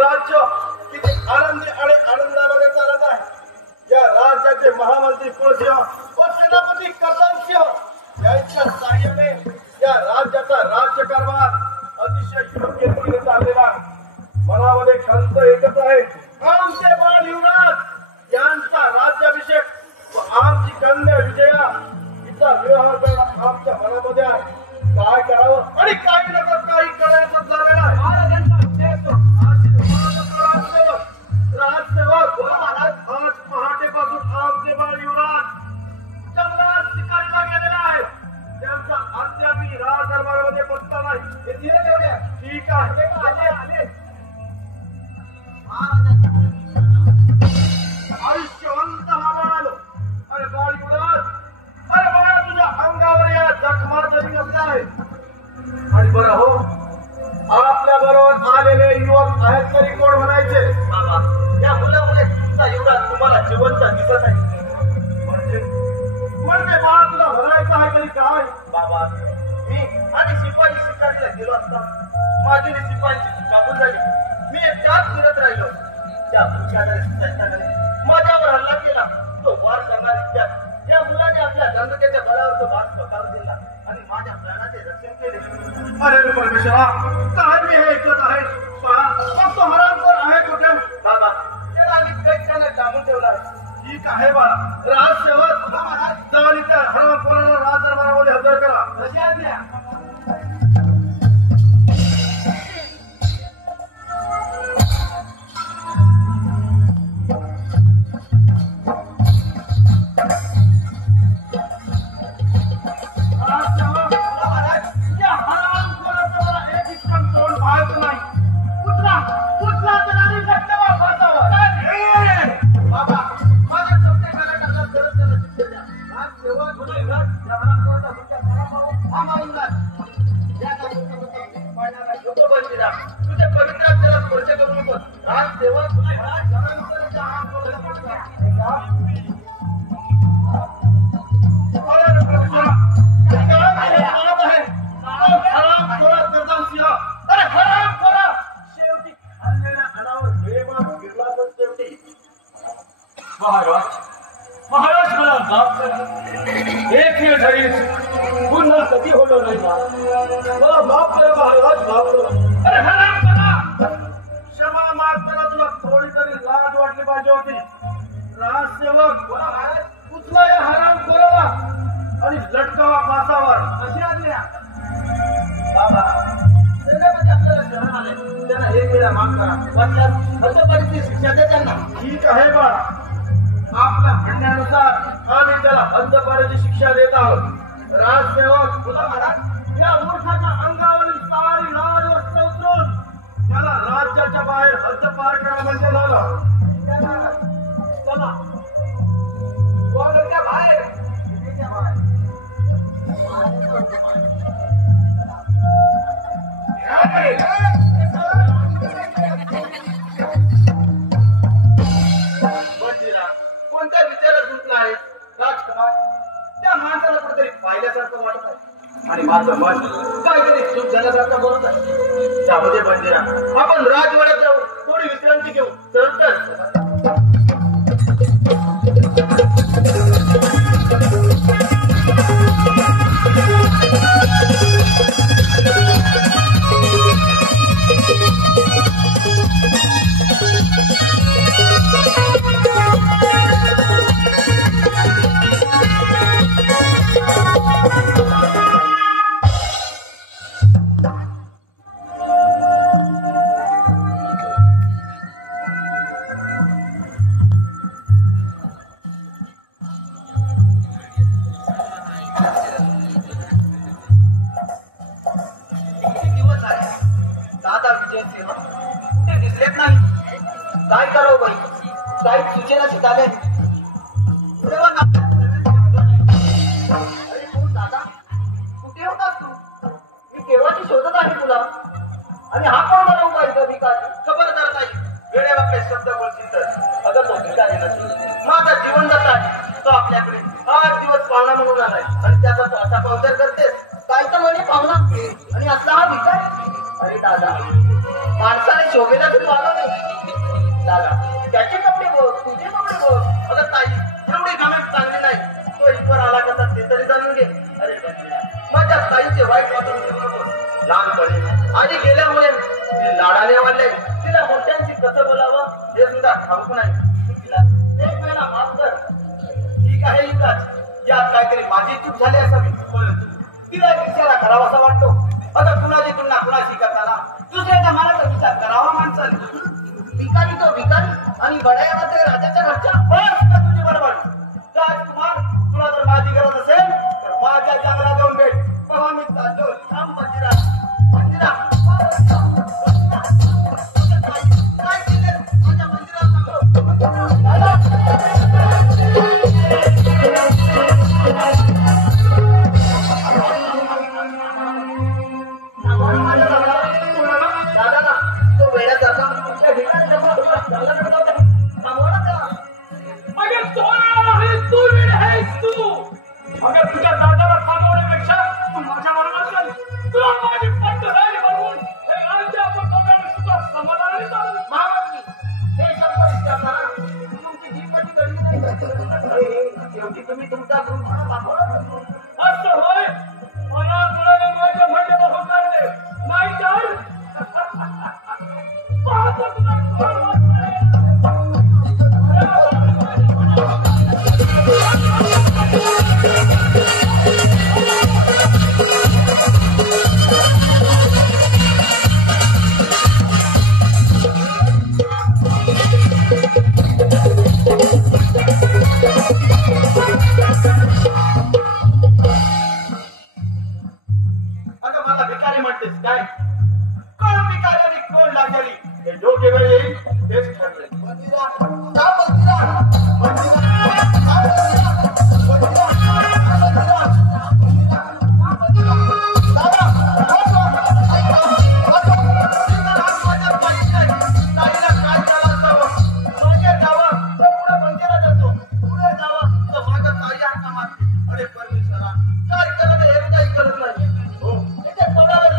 राज्य किती आनंदी आणि आनंदामध्ये चालत आहे। या राज्याचे महामंत्री कुलसिंह व सेनापती कर्तनसिंह यांच्या साहाय्याने या राज्याचा राज्यकारभार अतिशय योग्य रीतीने चाललेला आहे। मनामध्ये खंत एकच आहे, आमचे बाळ युवराज यांचा राज्याभिषेक व आमची कन्या विजया हिचा विवाह करणं आमच्या मनामध्ये आहे। काय करावं आणि काय नको काही करायचं झालेलं आहे। राजसेवक आज पहाटेपासून आमचे बाळ युवराज जंगलात शिकारीला गेलेला आहे। त्यांचा अद्यापही राजदरबारामध्ये पत्ता नाही। ठीक आहे, आले आयुष्यवंत हा बाळ आलो। अरे बाळ युवराज, अरे बाळा तुझ्या अंगावर या जखमा जरी नसल्या आहेत। आणि बरं हो, आपल्या बरोबर आलेले युवक आहेत तरी कोण म्हणायचे? बाबा, या मुलामुळे तुमचा युवराज तुम्हाला जिवंत दिसत आहे। म्हणजे बाळा तुला म्हणायचं आहे तरी काय? बाबा, मी आणि शिपाई शिकारीला गेलो असता माझी शिपाईची काबूल झाली। मी एकटाच फिरत राहिलो। त्या पुरुषाने माझ्यावर हल्ला केला। तो वार करणारी त्यात या मुलाने आपल्या गंगेच्या बळावर तो वार स्वतःवर दिला आणि माझ्या प्राणाचे रक्षण केले। अरे परमेश्वरा, काय मी हे ऐकत आहे? मग तो हरामखोर आहे कुठे? बाबा, त्याला आम्ही कैद्याने डांबून ठेवला आहे। ठीक आहे बाळा, राजसेवक जाऊन त्या हरामखोराला राजदरबारामध्ये हजर करा। कशी आज्ञा? महाराज मला माफ करा। एक वेळ झालीच पुन्हा कधी होणार नाही ना। मला माफ करा महाराज, माफ करा। अरे हराम करा, क्षमा माग करा। तुला थोडी तरी लाज वाटली पाहिजे होती। राजसेवक उचला या हरामखोराला आणि लटकावा फासावर। कशी आज्ञा? बाबा, सेनापती आपल्याला शरण आले, त्यांना एक वेळा माफ करा। वाटल्यास हद्दपारीची शिक्षा द्या त्यांना। ठीक आहे बाळा, आपल्या म्हणण्यानुसार आम्ही त्याला हद्दपारीची शिक्षा देत आहोत। राजसेवक बोला महाराज। या मूर्खाच्या अंगावरील सारी राजवस्त्र उतरून त्याला राज्याच्या बाहेर हद्दपार करा म्हणजे झालं। चला गोगलच्या बाहेर कोणत्या विचारात गुंतला आहे राजकुमार? त्या माणसाला कुठेतरी पाहिल्यासारखं वाटत आहे आणि माझं मन काहीतरी सुख झाल्यासारखं बोलत आहे। त्यामध्ये बंदिरा, आपण राजवाड्यात जाऊ, थोडी विश्रांती घेऊ। तर काय करावं बाई? काही सूचना शिकावे। अरे तू दादा, कुठे होतास तू? मी केव्हाची शोधत आहे तुला। आणि हा कोण मला उपाय अधिकारी? खबरदार नाही, वेळे आपले शब्द बोलतील तर अगं तो भिकारी नसेल, माझा जीवनदाता आहे। तो आपल्याकडे 8 दिवस पाहुणा म्हणून आलाय आणि त्याचा तो असा पावसार करतेस काय तर म्हणे पाहुणा आणि असला हा भिकारी। अरे दादा, माणसाने शोभेला तरी वागवले, लहानपणी आणि गेल्यामुळे ती लाडाने वाढले. तिला मोठ्यांची कसं बोलावं हे सुद्धा ठाऊक नाही. तिला एक वेळा माफ कर. ठीक आहे युवराज, यात काहीतरी माझी चूक झाली असावी, परंतु तिला एक विचारा करावासा वाटतो. आता कुणाची तुलना कुणाशी करताना दुसऱ्याच्या मनाचा विचार करावा माणसाने. भिकारी तो भिकारी आणि बडाया मात्र राजाच्या घरच्या. बस का तुझी बरोबर राजकुमार, तुला जर माझी गरज असेल तर माझ्या जंगलात जाऊन भेट. तेव्हा मी चालतो. थांब मंदिरा, मंदिरा काय केलं माझ्या मंदिरात? दादा तो वेळाचा अगं सोना आहेस तू, वीर आहेस तू. अगं तुझ्या दादाला थांबवण्यापेक्षा तू माझ्या बरोबर चल. तुला माझी पट्ट झाली म्हणून हे राज्य आपण दोघांनी सुद्धा समाधानाने चालू. महाराज हे शब्द विचारताना तुमची जीवनाची गडबड नाही. शेवटी तुम्ही तुमचा गुरुपणा दाखवला. असं होय, मला तुला माझ्या म्हणण्याला होकार दे, नाही तर पाहतो तुला कोण वाचलंय. अगं मला भिकारी म्हणतेस काय? कोण भिकारी आणि कोण लाचारी हे योग्य वेळ येईल तेच ठरले. अरे परमेश्वरा, काय करावं हे काही कळत नाही. हो, याच्या तोंडावर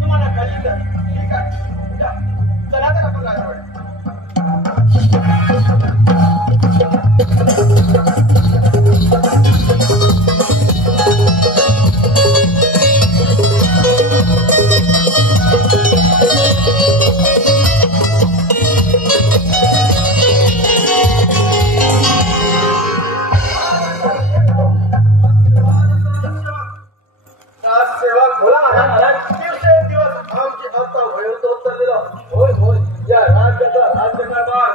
तुम्हाला कळली तर ठीक आहे. चला तर आपण राजवाड्यात. सेवक बोला दिवसेंदिवस आमची आता वयोत चाललेला. होय होय, या राज्याचा राज्यकारभार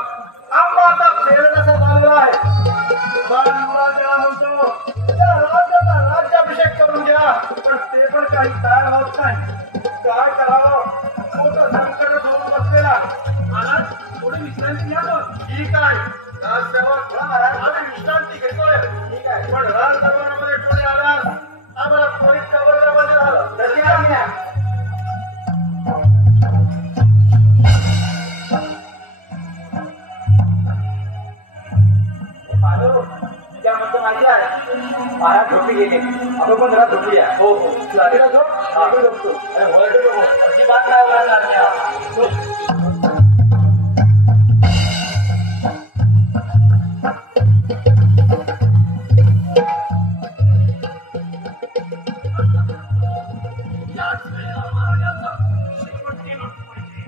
आम्हा आता प्रेरणाचा चालला आहे. बाळमुराच्या म्हणतो या राज्याचा राज्याभिषेक करून घ्या, पण ते पण काही तयार होत नाही. काय करावं, मोठं संकट धरून बसलेला. महाराज थोडी विश्रांती घ्या. ठीक आहे राजसेवक आम्ही विश्रांती घेतोय ठीक आहे पण राजदरबारामध्ये कोणी आल्यास आम्हाला त्वरित खबर द्यावं झालं तशी आज्ञा. त्यामध्ये माहिती आहे महाराज झोपी गेले आपण पण जरा झोपूया. हो हो लागेल झोप आपण झोपतो. अरे वळते नको अजिबात नाही वळणार नाही. याच वेळेला महाराजांचा शेवट केला पाहिजे.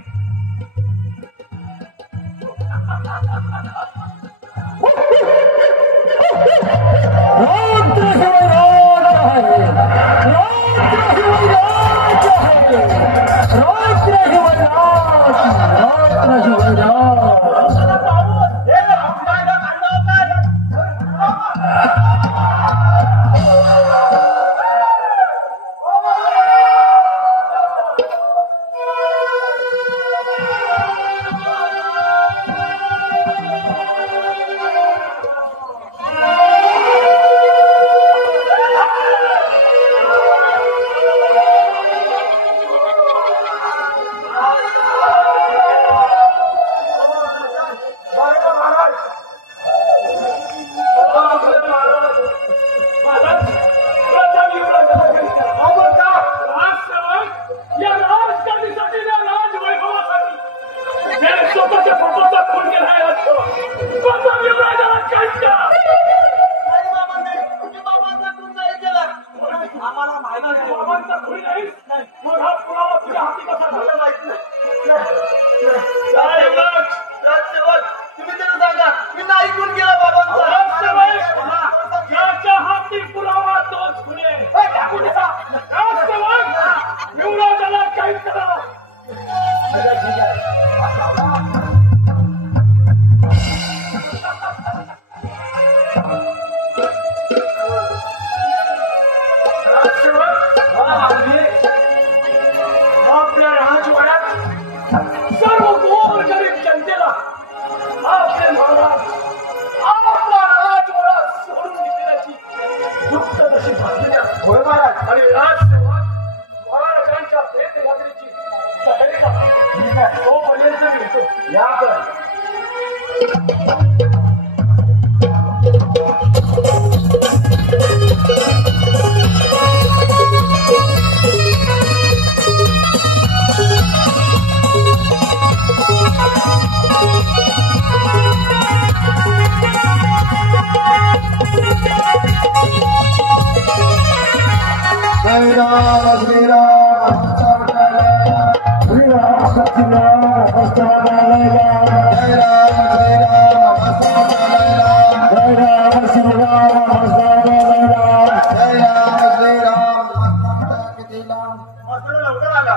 रौद्र शिवराज आहे, रौद्र शिवराज आहे, रौद्र शिवराज, रौद्र शिवराज. स्वतःच्या फोटोचा खून केला आहे युवराजाला काहीच करा. आम्हाला माहिती नाही. बाबांचा खून नाही मग हा पुरावा तुझ्या हाती कसा झाला माहित नाही. राजसेवक तुम्ही त्याला सांगा मी नाही खून केला बाबांचा. याच्या हाती पुरावा तोच खुने. युवराजाला काहीच करा. आपल्या राजवाड्यात सर्व गोरगरीब जनतेला आपले महाराज आपला राजवाडा सोडून घेण्याची गुप्त अशी बातमी द्या. होय महाराज. आणि राजसेवक महाराजांच्या भेटघातरीची तयारी करा. ठीक आहे. तोपर्यंत भेटतो. या तर जय राम श्री राम श्री राम सत्यनारायण जय राम श्री राम. लवकर आला.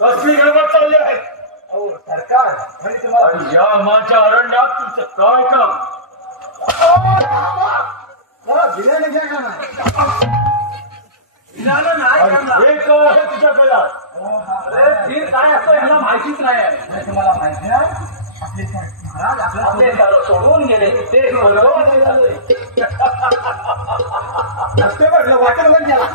कसली गडबड चालली आहे. हो सरकार म्हणजे तुम्हाला आणि या माझ्या अरण्यात तुमचं काय काम. गिऱ्हाईक घ्या का नाही? गिऱ्हाईक नाही करणार. हे काय आहे तुझ्याकडे. अरे धीर काय असतं यांना माहितीच नाही आहे. नाही तुम्हाला माहिती आहे आपले महाराज आपले सोडून गेले ते स्वर्गवासी झाले. रस्ते पडलं वाटेल पण गेला.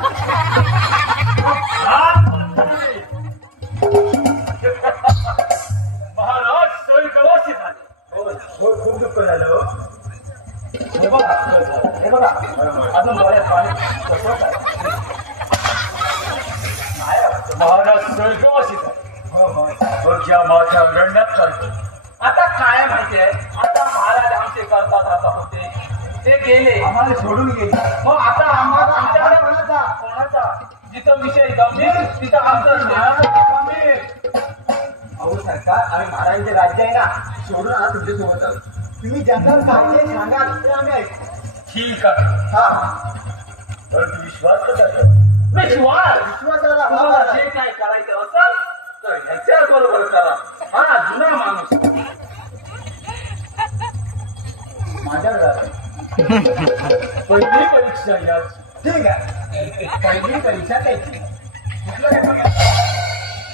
महाराज स्वर्गवासी झाले. हो खूप दुःख झालं हो. हे बघा अजून डोळ्यात पाणी कसं आहे? नाही वाटत. महाराज स्वर्गवासी झाले. हो बघ या माझ्या अरण्यात चालतो. आता काय माहितीये आता महाराज आमचे करतात आता होते ते गेले आम्हाला सोडून गेले. मग आता आम्हाला आमच्याकडे कोणाचा जिथं विषय गंभीर तिथं आमचं ज्ञानाचं गंभीर. अहो सरकार आम्ही महाराजांचे राज्य आहे ना सोडून आणा तुमच्या सोबतच. तुम्ही ज्यांना सांगते सांगा ते आम्ही ऐकतो. ठीक आहे. हा परंतु विश्वास कसा ठेव. विश्वासाला तुम्हाला जे काय करायचं असेल तर ह्याच्याच बरोबर करा. हा जुना माणूस माझ्या घरात पहिली परीक्षा याच. ठीक आहे. पहिली परीक्षा द्यायची. कुठलं काय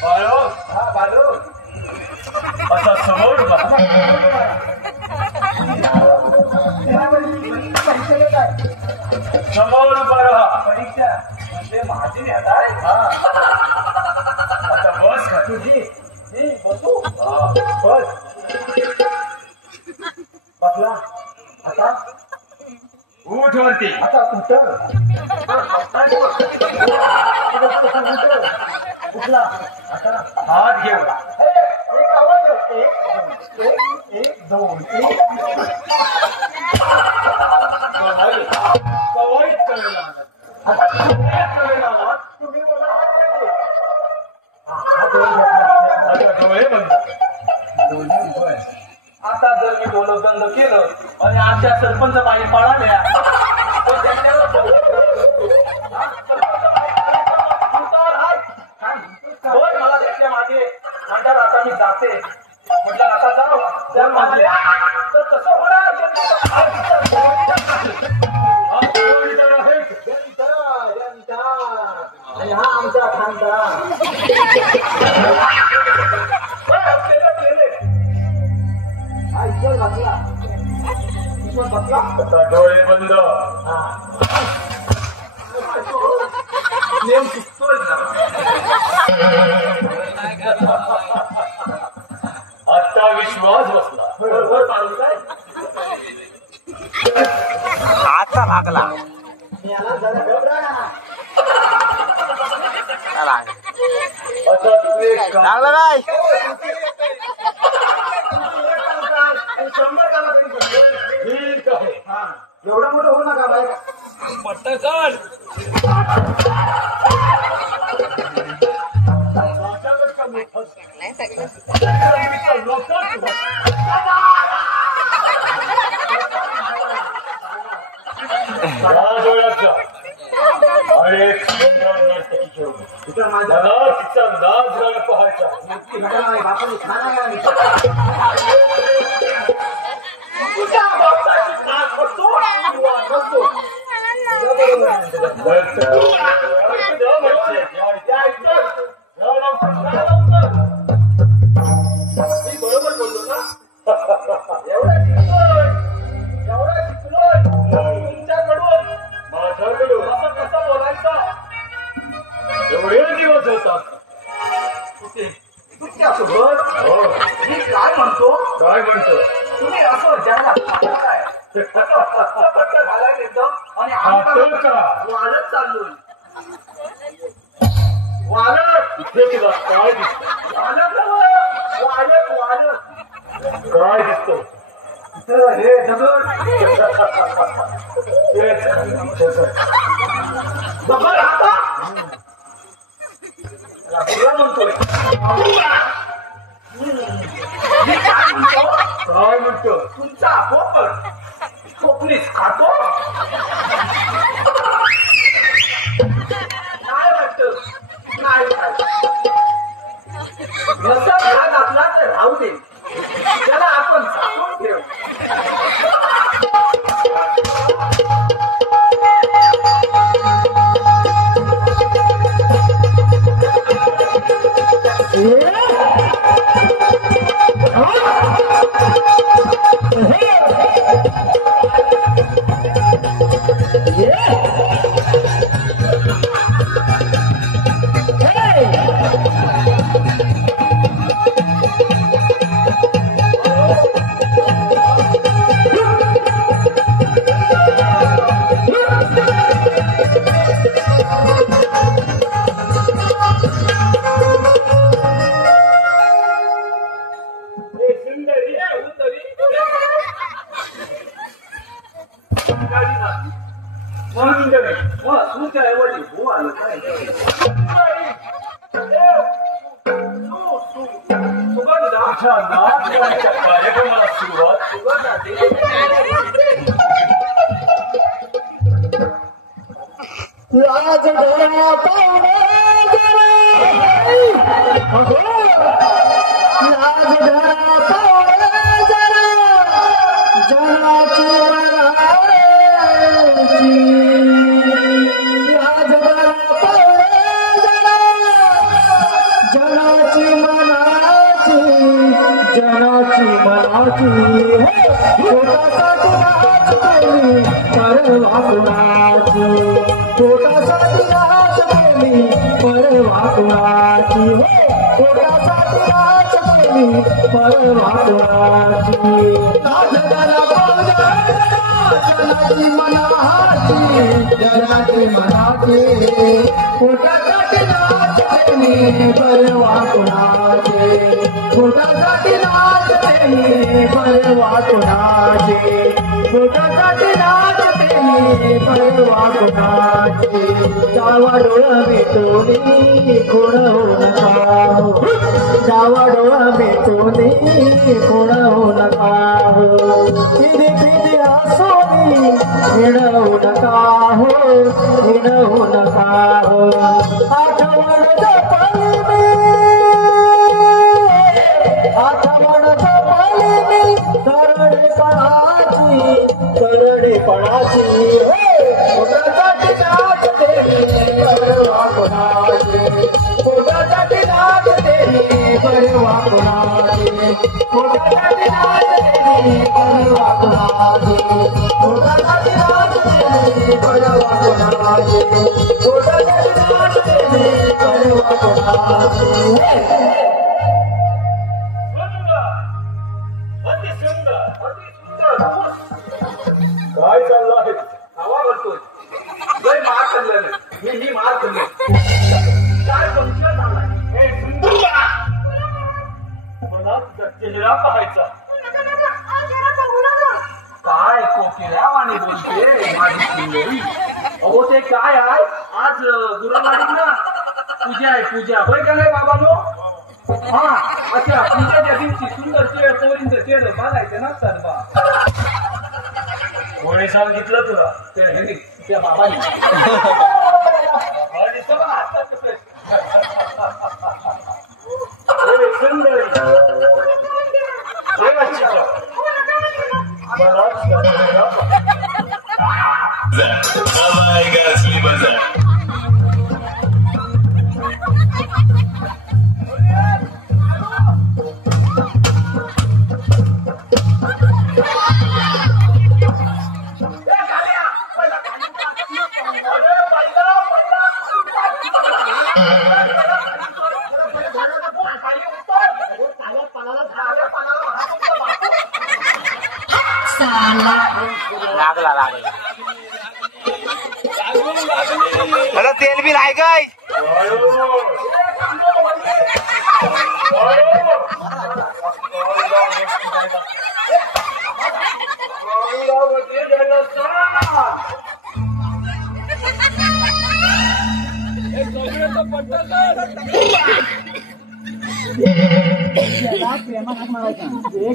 बाळो हा परीक्षा देत आहे. 100 रुपये राहा. परीक्षा म्हणजे माझी नेत आहे. आता बस का तुझी बसू बस बसला. आता उठ वरती. आता उतर. उठला. आता हात घेऊ. एक आवाज एक दोन एक कवाईत करायला आला. तुम्ही मला हात पाहिजे. आता डोळे बंद. आता जर मी डोळं बंद केलं आणि आमच्या सरपंच बाई पळाल्या तर त्यांच्यावर होय मला त्याच्या मागे म्हणतात आता मी जाते. म्हटलं आता जाऊ जर म्हणले तर कसं होणार. आणि हा आमचा खानदान हा ईश्वर बसला. ईश्वर बसला. आता डोळे बंद. नेम शिकतोय ना. आता विश्वास बसला. बरोबर पाडू काय आता लागला याला जरा घबरा. आता तू एक काम. लागला नाही. शंभर कामा तरी करतो. ठीक आहे. एवढं मोठं होऊ नका बाई. वाचायलाच का मोठं? या डोळ्याचा आणि एक सुंदर नर्तकी घेऊन तुझ्या माझ्या मला तिचा नाच गाणं पाहायचा. बापाने खाना गाणी तुझ्या बापाची नाच करतो किंवा नसतो. मी बरोबर बोललो ना. एवढा शिकलोय तुमच्याकडून माझ्याकडून असं कसं बोलायचं. एवढे दिवस होतात. तुमच्यासोबत हो. मी काय म्हणतो. काय म्हणतो? तुम्ही असं ज्याला काय पट्ट घालायला येतं आणि खातो का? वाढत चाललोय. वालक इथे तुला काय दिसतं? वाढत काय दिसतो? हे दगड दगड आता बुरा म्हणतोय. मी काय म्हणतो. काय म्हणतो? तुमचा पोपट कोकणीस खातो. काय वाटत नाही काय नसा घरात घातला तर राहू दे. त्याला आपण साठवून ठेव. तुमच्या ऐवजी हो आलं काय. सुगंधा अच्छा, नाच गाण्याच्या कार्यक्रमाला सुरुवात. लाज धरा पाहुणे जरा. लाज धरा पाहुणे जरा. जनाची मनाची. लाज धरा पाहुणे जरा. जनाची मनाची. जनाची मनाची पोटासाठी नाच केली परवा कुणाची पोटासाठी नाच केली परवा कुणाची पोटासाठी नाच केली परवा कुणाची नाच झाला पावला जनाची मनाची पोटासाठी नाच केली परवा कुणाची पोटासाठी नाच केली परवा कुणाची पोटासाठी नाच केली परवा कुणाची जावा डोळा मिटोनी कोण हो नका जावा डोळा मिटोनी कोण हो नका पिढी पिढी असोनी हिणवू नका हो हिणवू नका हो आठवण जपली मी तरडेपणाची पोटासाठी नाच तेरी परवा कुणाची पोटासाठी नाच तेरी परवा कुणाची पोटासाठी नाच तेरी परवा कुणाची पोटासाठी नाच तेरी परवा कुणाची पोटासाठी नाच तेरी परवा कुणाची काय चाललं आहे हवा भरतोय लय मार खाल्लं मी मार खाल्ले काय पंक्चर झालाय हे सुंदर मला तुझा चेहरा पाहायचा. काय कोकिळ्यावाणी बोलते माझी सुंदरी. अहो ते काय आहे आज गुरुवारी ना पूजा आहे पूजा होय का नाही बाबानो. हा अच्छा पूजेच्या दिवशी सुंदर चेहरा पोरींचं चेहरा बघायचं ना तर बा कोणी सांगितलं तुला? त्या बाबाने आणि सगळं हातात कसं आहे? हे सुंदर हे अच्छा मला चेहरा लागला मला तेल बी नाही काय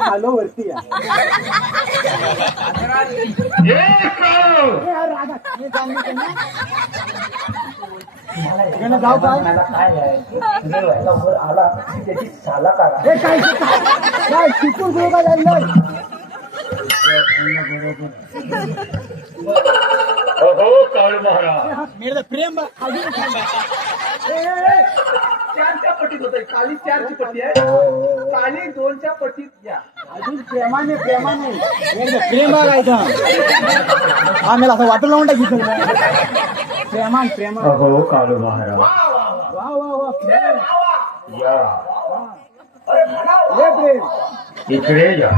खालो वरती जाऊ काय आला त्याची साला काढा काय शिकून सुरू का झालं हो काळ महाराज प्रेम चारच्या पट्टीत होत काली 4ची पट्टी आहे काली 2च्या पट्टीत घ्या अजून प्रेमाने प्रेम बघायचं आम्हाला असं वाटून लावून टाकी प्रेमान हो काळू महाराज वा वा वा या अरे म्हणावं. प्रेम इकडे या